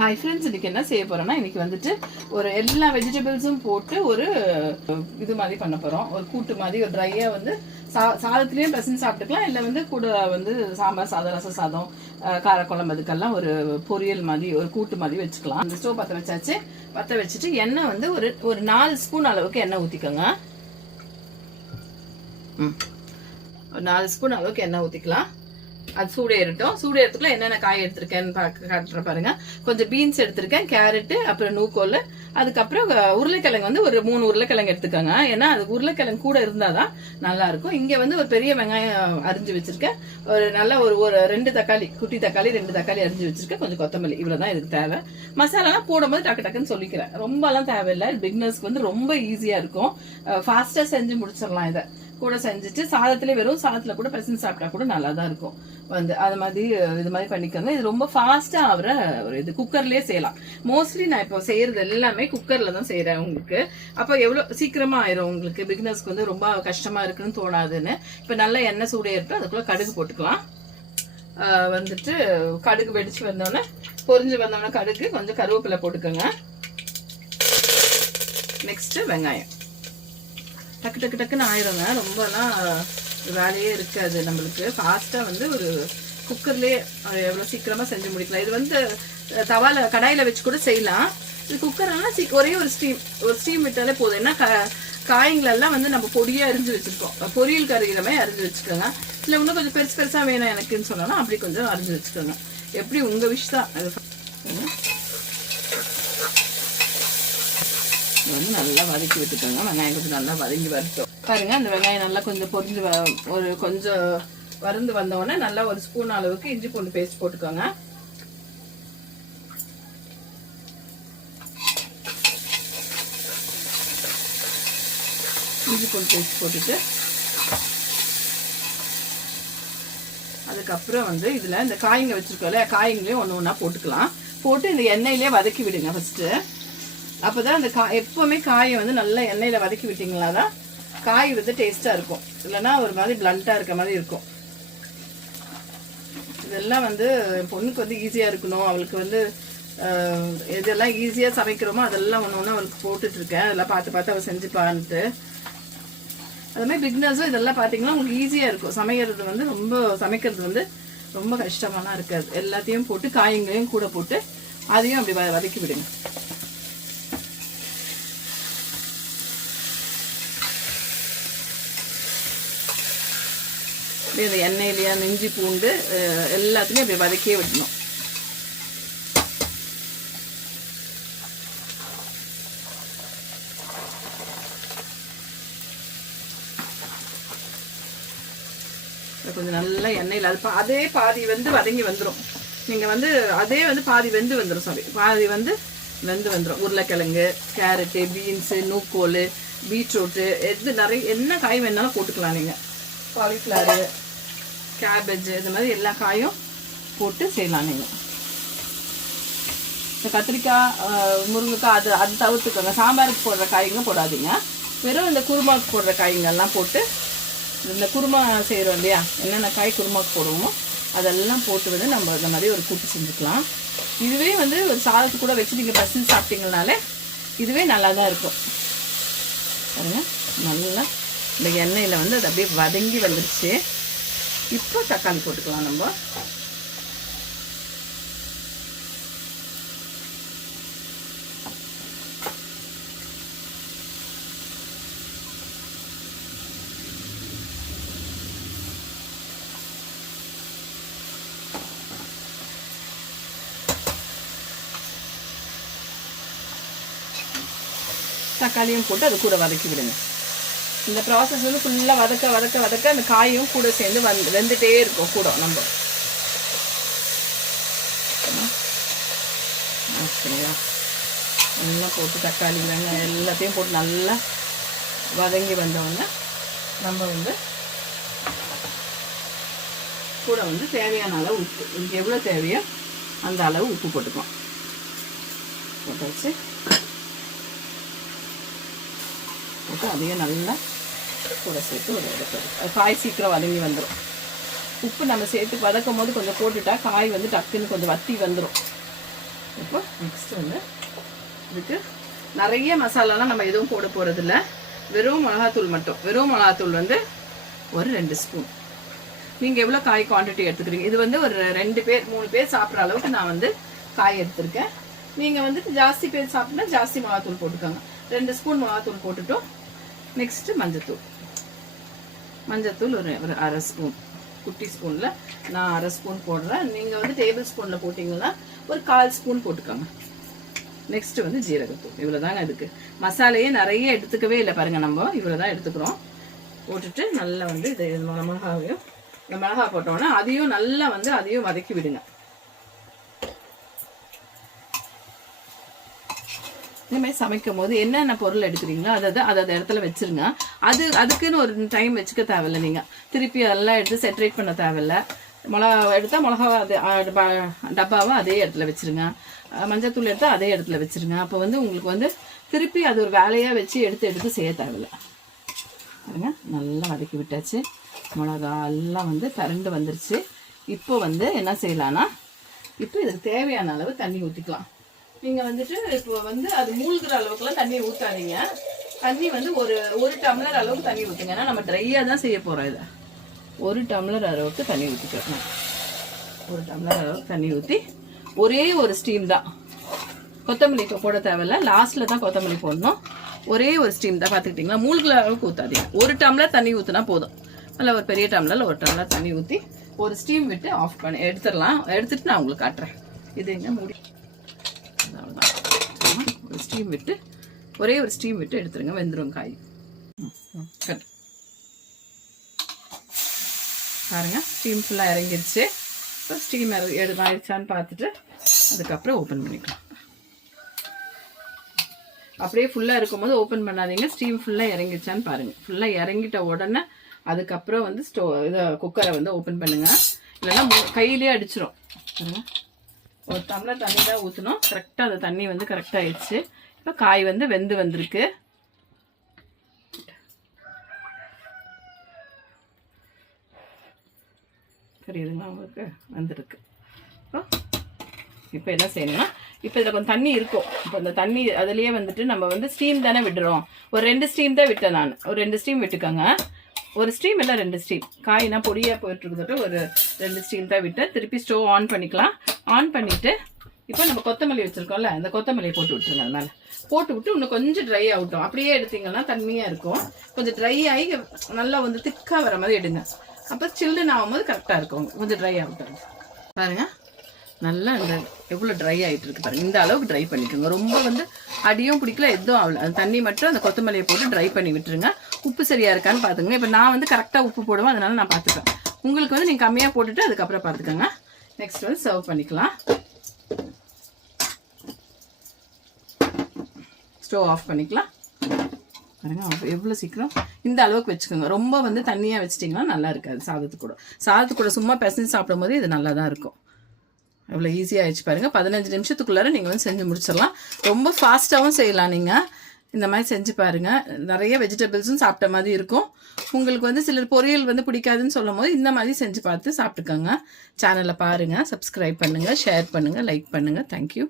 Hi friends, இன்றைக்கி என்ன செய்ய போகிறோன்னா, இன்றைக்கி வந்துட்டு ஒரு எல்லா வெஜிடபிள்ஸும் போட்டு ஒரு இது மாதிரி பண்ண போகிறோம். ஒரு கூட்டு மாதிரி ஒரு ட்ரையாக வந்து சாதத்துலேயும் பசங்க சாப்பிட்டுக்கலாம். இல்லை வந்து கூட வந்து சாம்பார் சாதம், ரச சாதம், காரக்குழம்பு அதுக்கெல்லாம் ஒரு பொரியல் மாதிரி ஒரு கூட்டு மாதிரி வச்சுக்கலாம். அந்த ஸ்டவ் பற்ற வச்சாச்சு. பற்ற வச்சுட்டு எண்ணெய் வந்து ஒரு 4 ஸ்பூன் அளவுக்கு எண்ணெய் ஊற்றிக்கோங்க. ஒரு 4 ஸ்பூன் அளவுக்கு எண்ணெய் ஊற்றிக்கலாம். அது சூடேறட்டும். சூடேறதுக்குள்ள என்னென்ன காய் எடுத்திருக்கேன்னு காட்டுற பாருங்க. கொஞ்சம் பீன்ஸ் எடுத்திருக்கேன், கேரட்டு, அப்புறம் நூக்கோல், அதுக்கப்புறம் உருளைக்கிழங்கு வந்து ஒரு 3 உருளைக்கிழங்கு எடுத்துக்கோங்க. ஏன்னா அது உருளைக்கிழங்கு கூட இருந்தாதான் நல்லா இருக்கும். இங்க வந்து ஒரு பெரிய வெங்காயம் அரிஞ்சு வச்சிருக்கேன். ஒரு நல்ல ஒரு 2 தக்காளி, குட்டி தக்காளி 2 தக்காளி அரிஞ்சு வச்சிருக்கேன். கொஞ்சம் கொத்தமல்லி, இவ்வளவுதான் இதுக்கு தேவை. மசாலாலாம் போடும்போது டக்கு டக்குன்னு சொல்லிக்கிறேன். ரொம்பலாம் தேவையில்லை. பிகினர்ஸ்க்கு வந்து ரொம்ப ஈஸியா இருக்கும். ஃபாஸ்டா செஞ்சு முடிச்சிடலாம். இதை கூட செஞ்சுட்டு சாதத்துல வெறும் சாதத்துல கூட பசங்க சாப்பிட்டா கூட நல்லா தான் இருக்கும். வந்து அது மாதிரி இது மாதிரி பண்ணிக்கோங்க. இது ரொம்ப ஃபாஸ்டா ஆகிற ஒரு இது. குக்கர்லயே செய்யலாம். மோஸ்ட்லி நான் இப்போ செய்யறது எல்லாமே குக்கர்ல தான் செய்யறேன் உங்களுக்கு. அப்போ எவ்வளவு சீக்கிரமா ஆயிரும் உங்களுக்கு. பிகினர்ஸ்க்கு வந்து ரொம்ப கஷ்டமா இருக்குன்னு தோணாதுன்னு. இப்போ நல்லா எண்ணெய் சூடேறிட்டு அதுக்குள்ள கடுகு போட்டுக்கலாம். வந்துட்டு கடுகு வெடிச்சு வந்தோடனே, பொரிஞ்சு வந்தோடனே கடுகு, கொஞ்சம் கருவேப்பிலை போட்டுக்கோங்க. நெக்ஸ்ட் வெங்காயம். டக்கு டக்கு டக்குன்னு ஆயிருங்க. ரொம்பலாம் வேலையே இருக்காது நம்மளுக்கு. ஃபாஸ்ட்டாக வந்து ஒரு குக்கர்லேயே எவ்வளோ சீக்கிரமாக செஞ்சு முடிக்கலாம். இது வந்து தவால கடாயில் வச்சு கூட செய்யலாம். இது குக்கர்லாம் ஒரே ஒரு ஸ்டீம் விட்டாலே போதும். ஏன்னா காய்களெல்லாம் வந்து நம்ம பொடியாக அரிஞ்சு வச்சுருக்கோம். பொரியல் கறிகிற மாதிரி அரிஞ்சு வச்சுக்கோங்க. இல்லை இன்னும் கொஞ்சம் பெருசு பெருசாக வேணும் எனக்குன்னு சொன்னோன்னா அப்படி கொஞ்சம் அரிஞ்சு வச்சுக்கோங்க. எப்படி உங்கள் விஷ் தான். அது வந்து நல்லா வதக்கி விட்டுக்கோங்க. வெங்காயம் கொஞ்சம் நல்லா வதங்கி வரட்டும். பாருங்க, அந்த வெங்காயம் நல்லா கொஞ்சம் பொரிஞ்சு ஒரு கொஞ்சம் வறுந்து வந்தோடனே நல்லா ஒரு ஸ்பூன் அளவுக்கு இஞ்சி பூண்டு பேஸ்ட் போட்டுக்கோங்க. இஞ்சி பூண்டு பேஸ்ட் போட்டுட்டு அதுக்கப்புறம் வந்து இதுல இந்த காய்ங்க வச்சிருக்கோம்ல, காய்ங்களையும் ஒன்று ஒன்றா போட்டுக்கலாம். போட்டு இந்த எண்ணெயிலே வதக்கி விடுங்க ஃபர்ஸ்ட். அப்போதான் அந்த எப்பவுமே காயை வந்து நல்லா எண்ணெயில் வதக்கி விட்டீங்களா தான் காய் வந்து டேஸ்ட்டாக இருக்கும். இல்லைன்னா ஒரு மாதிரி பிளண்ட்டாக இருக்க மாதிரி இருக்கும். இதெல்லாம் வந்து என் பொண்ணுக்கு வந்து ஈஸியாக இருக்கணும். அவளுக்கு வந்து எதெல்லாம் ஈஸியாக சமைக்கிறோமோ அதெல்லாம் ஒன்று ஒன்று அவளுக்கு போட்டுட்ருக்கேன். அதெல்லாம் பார்த்து பார்த்து அவள் செஞ்சுப்பான்ட்டு. அதுமாதிரி பிகினர்ஸும் இதெல்லாம் பார்த்தீங்கன்னா உங்களுக்கு ஈஸியாக இருக்கும். சமைக்கிறது வந்து ரொம்ப கஷ்டமாலாம் இருக்காது. எல்லாத்தையும் போட்டு காய்களையும் கூட போட்டு அதையும் அப்படி வதக்கி விடுங்க. இந்த எண்ணெயிலையா இஞ்சி பூண்டு எல்லாத்தையுமே அப்படி வதக்கியே விடணும். கொஞ்சம் நல்லா எண்ணெயில் அதே பாதி வந்து வதங்கி வந்துடும். நீங்கள் வந்து அதே வந்து பாதி வெந்து வந்துடும். பாதி வந்து வெந்து வந்துடும். உருளைக்கிழங்கு, கேரட்டு, பீன்ஸு, நூக்கோல், பீட்ரூட்டு, என்ன காய் வேணாலும் போட்டுக்கலாம். நீங்கள் காலிஃப்ளவரு, கேபேஜ், இது மாதிரி எல்லா காயும் போட்டு செய்யலாம். நீங்கள் இந்த கத்திரிக்காய், முருங்கைக்காய் அது தவிர்த்துக்கோங்க. சாம்பாருக்கு போடுற காய்ங்க போடாதீங்க. வெறும் இந்த குருமாவுக்கு போடுற காய்ங்கெல்லாம் போட்டு, இந்த குருமா செய்கிறோம் இல்லையா, என்னென்ன காய் குருமாவுக்கு போடுவோமோ அதெல்லாம் போட்டு வந்து நம்ம இந்த மாதிரி ஒரு கூட்டு செஞ்சுக்கலாம். இதுவே வந்து ஒரு சாதத்துக்கு கூட வச்சு நீங்கள் பசங்க சாப்பிட்டீங்கனாலே இதுவே நல்லா தான் இருக்கும். பாருங்க, நல்லா இந்த எண்ணெயில் வந்து அது அப்படியே வதங்கி வந்துடுச்சு. இப்போ தக்காளி போட்டுக்கலாம். நம்ம தக்காளியும் போட்டு அது கூட வதக்கி விடுங்க. இந்த ப்ராசஸ் வந்து ஃபுல்லாக வதக்க வதக்க வதக்க அந்த காயும் கூட சேர்ந்து வெந்துட்டே இருக்கும். கூட நம்ம ஓகேங்களா, நல்லா போட்டு தக்காளி வெங்காயம் எல்லாத்தையும் போட்டு நல்லா வதங்கி வந்தோடனே நம்ம வந்து கூட வந்து தேவையான அளவு உப்பு, இதுக்கு எவ்வளோ தேவையோ அந்த அளவு உப்பு போட்டுக்கலாம். போட்டாச்சு. போட்டு அதையும் நல்லா கூட சேர்த்து ஒரு இடத்துல காய் சீக்கிரம் வதங்கி வந்துடும். உப்பு நம்ம சேர்த்து வதக்கும் போது கொஞ்சம் போட்டுட்டா காய் வந்து டக்குன்னு கொஞ்சம் வத்தி வந்துடும். இப்போ நெக்ஸ்ட் வந்து இதுக்கு நிறைய மசாலாலாம் நம்ம எதுவும் போட போகிறதில்ல, வெறும் மிளகாத்தூள் மட்டும். வெறும் மிளகாத்தூள் வந்து ஒரு 2 ஸ்பூன். நீங்கள் எவ்வளோ காய் குவான்டிட்டி எடுத்துக்கிறீங்க, இது வந்து ஒரு 2 பேர் 3 பேர் சாப்பிட்ற அளவுக்கு நான் வந்து காய் எடுத்திருக்கேன். நீங்கள் வந்து ஜாஸ்தி பேர் சாப்பிட்னா ஜாஸ்தி மிளகாத்தூள் போட்டுக்கோங்க. 2 ஸ்பூன் மிளகாத்தூள் போட்டுட்டோம். நெக்ஸ்ட்டு மஞ்சத்தூள். மஞ்சத்தூள் ஒரு 1/2 ஸ்பூன். குட்டி ஸ்பூனில் நான் 1/2 ஸ்பூன் போடுறேன். நீங்கள் வந்து டேபிள் ஸ்பூனில் போட்டிங்கன்னா ஒரு 1/4 ஸ்பூன் போட்டுக்கோங்க. நெக்ஸ்ட்டு வந்து ஜீரகத்தூள். இவ்வளோ தாங்க இதுக்கு. மசாலையே நிறைய எடுத்துக்கவே இல்லை பாருங்கள், நம்ம இவ்வளோ தான் எடுத்துக்கிறோம். போட்டுட்டு நல்லா வந்து இது மிளகாவையும் இந்த மிளகா போட்டோன்னா அதையும் நல்லா வந்து அதையும் வதக்கி விடுங்க. இனிமேல் சமைக்கும் போது என்னென்ன பொருள் எடுக்கிறீங்களோ அதை இடத்துல வச்சுருங்க. அதுக்குன்னு ஒரு டைம் வச்சுக்க தேவையில்லை. நீங்கள் திருப்பி அதெல்லாம் எடுத்து செட்ரேட் பண்ண தேவையில்லை. மிளகா எடுத்தால் மிளகாவை டப்பாவை அதே இடத்துல வச்சுருங்க. மஞ்சத்தூள் எடுத்தால் அதே இடத்துல வச்சுருங்க. அப்போ வந்து உங்களுக்கு வந்து திருப்பி அது ஒரு வேலையாக வச்சு எடுத்து செய்ய தேவையில்லை. பாருங்க, நல்லா வதக்கி விட்டாச்சு. மிளகா எல்லாம் வந்து திரண்டு வந்துருச்சு. இப்போ வந்து என்ன செய்யலான்னா, இப்போ இதுக்கு தேவையான அளவு தண்ணி ஊற்றிக்கலாம். நீங்கள் வந்துட்டு இப்போ வந்து அது மூழ்கிற அளவுக்குலாம் தண்ணி ஊற்றாதீங்க. தண்ணி வந்து ஒரு டம்ளர் அளவுக்கு தண்ணி ஊற்றுங்க. ஏன்னா நம்ம ட்ரையாக தான் செய்ய போகிறோம். இதை 1 டம்ளர் அளவுக்கு தண்ணி ஊற்றிக்கலாம். 1 டம்ளர் அளவுக்கு தண்ணி ஊற்றி ஒரே ஒரு ஸ்டீம் தான். கொத்தமல்லி இப்போ போட தேவையில்ல, லாஸ்ட்டில் தான் கொத்தமல்லி போடணும். ஒரே ஒரு ஸ்டீம் தான். பார்த்துக்கிட்டிங்களா? மூழ்கிற அளவுக்கு ஊற்றாதீங்க. 1 டம்ளர் தண்ணி ஊற்றினா போதும். நல்லா ஒரு பெரிய டம்ளரில் 1 டம்ளர் தண்ணி ஊற்றி ஒரு ஸ்டீம் விட்டு ஆஃப் பண்ணி எடுத்துடலாம். எடுத்துட்டு நான் உங்களுக்கு காட்டுறேன். இது எங்க மூடி ஒரு ஸ்டீம் விட்டு ஒரே ஒரு ஸ்டீம் விட்டு எடுத்துருங்க. வெந்துடும் காய். கட் பாருங்க, ஸ்டீம் ஃபுல்லாக இறங்கிடுச்சு. இப்போ ஸ்டீம் ஆயிடுச்சான்னு பார்த்துட்டு அதுக்கப்புறம் ஓப்பன் பண்ணிக்கலாம். அப்படியே ஃபுல்லாக இருக்கும்போது ஓப்பன் பண்ணாதீங்க. ஸ்டீம் ஃபுல்லாக இறங்கிடுச்சான்னு பாருங்கள். ஃபுல்லாக இறங்கிட்ட உடனே அதுக்கப்புறம் வந்து குக்கரை வந்து ஓப்பன் பண்ணுங்கள். இல்லைன்னா கையிலே அடிச்சிடும். ஒரு டம்ளர் தண்ணி தான் ஊற்றணும். கரெக்டாக அந்த தண்ணி வந்து கரெக்டாக ஆயிடுச்சு. இப்போ காய் வந்து வெந்து வந்திருக்கு. தெரியுதுங்களா உங்களுக்கு? வந்துருக்கு. இப்போ என்ன செய்யணும்னா, இப்போ இதில் கொஞ்சம் தண்ணி இருக்கும். இப்போ இந்த தண்ணி அதுலேயே வந்துட்டு நம்ம வந்து ஸ்டீம் தானே விடுறோம். ஒரு 2 ஸ்டீம் தான் விட்டேன் நான். ஒரு 2 ஸ்டீம் விட்டுக்கோங்க. ஒரு ஸ்டீம் இல்லை 2 ஸ்டீம். காய்னா பொடியாக போயிட்டுருக்கிறத ஒரு 2 ஸ்டீம் தான் விட்டு திருப்பி ஸ்டவ் ஆன் பண்ணிக்கலாம். ஆன் பண்ணிவிட்டு இப்போ நம்ம கொத்தமல்லி வச்சுருக்கோம்ல, அந்த கொத்தமல்லியை போட்டு விட்டுருங்க. அதனால் போட்டு விட்டு இன்னும் கொஞ்சம் ட்ரை ஆகட்டும். அப்படியே எடுத்திங்கன்னா தண்ணியாக இருக்கும். கொஞ்சம் ட்ரை ஆகி நல்லா வந்து திக்காக வர மாதிரி எடுங்க. அப்போ சில்லுன்னு ஆகும்போது கரெக்டாக இருக்கும். கொஞ்சம் ட்ரை ஆகட்டும். பாருங்கள், நல்லா இந்த எவ்வளோ ட்ரை ஆகிட்டு இருக்கு பாருங்கள். இந்த அளவுக்கு ட்ரை பண்ணிக்கோங்க. ரொம்ப வந்து அடியும் பிடிக்கல, எதுவும் ஆகல. அந்த தண்ணி மட்டும் அந்த கொத்தமல்லியை போட்டு ட்ரை பண்ணி விட்டுருங்க. உப்பு சரியாக இருக்கான்னு பார்த்துக்கங்க. இப்போ நான் வந்து கரெக்டாக உப்பு போடுவேன், அதனால நான் பார்த்துப்பேன். உங்களுக்கு வந்து நீங்கள் கம்மியாக போட்டுட்டு அதுக்கப்புறம் பார்த்துக்கோங்க. நெக்ஸ்ட் வந்து சர்வ் பண்ணிக்கலாம். ஸ்டவ் ஆஃப் பண்ணிக்கலாம். பாருங்க, எவ்வளோ சீக்கிரம் இந்த அளவுக்கு வச்சுக்கோங்க. ரொம்ப வந்து தண்ணியாக வச்சிட்டிங்கன்னா நல்லா இருக்காது. சாதத்து கூட சும்மா பிசைஞ்சு சாப்பிடும் போது இது நல்லா தான் இருக்கும். எவ்வளோ ஈஸியாக ஆயிடுச்சு பாருங்கள். 15 நிமிஷத்துக்குள்ளார நீங்கள் வந்து செஞ்சு முடிச்சிடலாம். ரொம்ப ஃபாஸ்ட்டாகவும் செய்யலாம். நீங்கள் இந்த மாதிரி செஞ்சு பாருங்கள். நிறைய வெஜிடபிள்ஸும் சாப்பிட்ட மாதிரி இருக்கும். உங்களுக்கு வந்து சிலர் பொரியல் வந்து பிடிக்காதுன்னு சொல்லும் போது இந்த மாதிரி செஞ்சு பார்த்து சாப்பிட்டுக்கோங்க. சேனலை பாருங்கள், சப்ஸ்கிரைப் பண்ணுங்கள், ஷேர் பண்ணுங்கள், லைக் பண்ணுங்கள். தேங்க்யூ.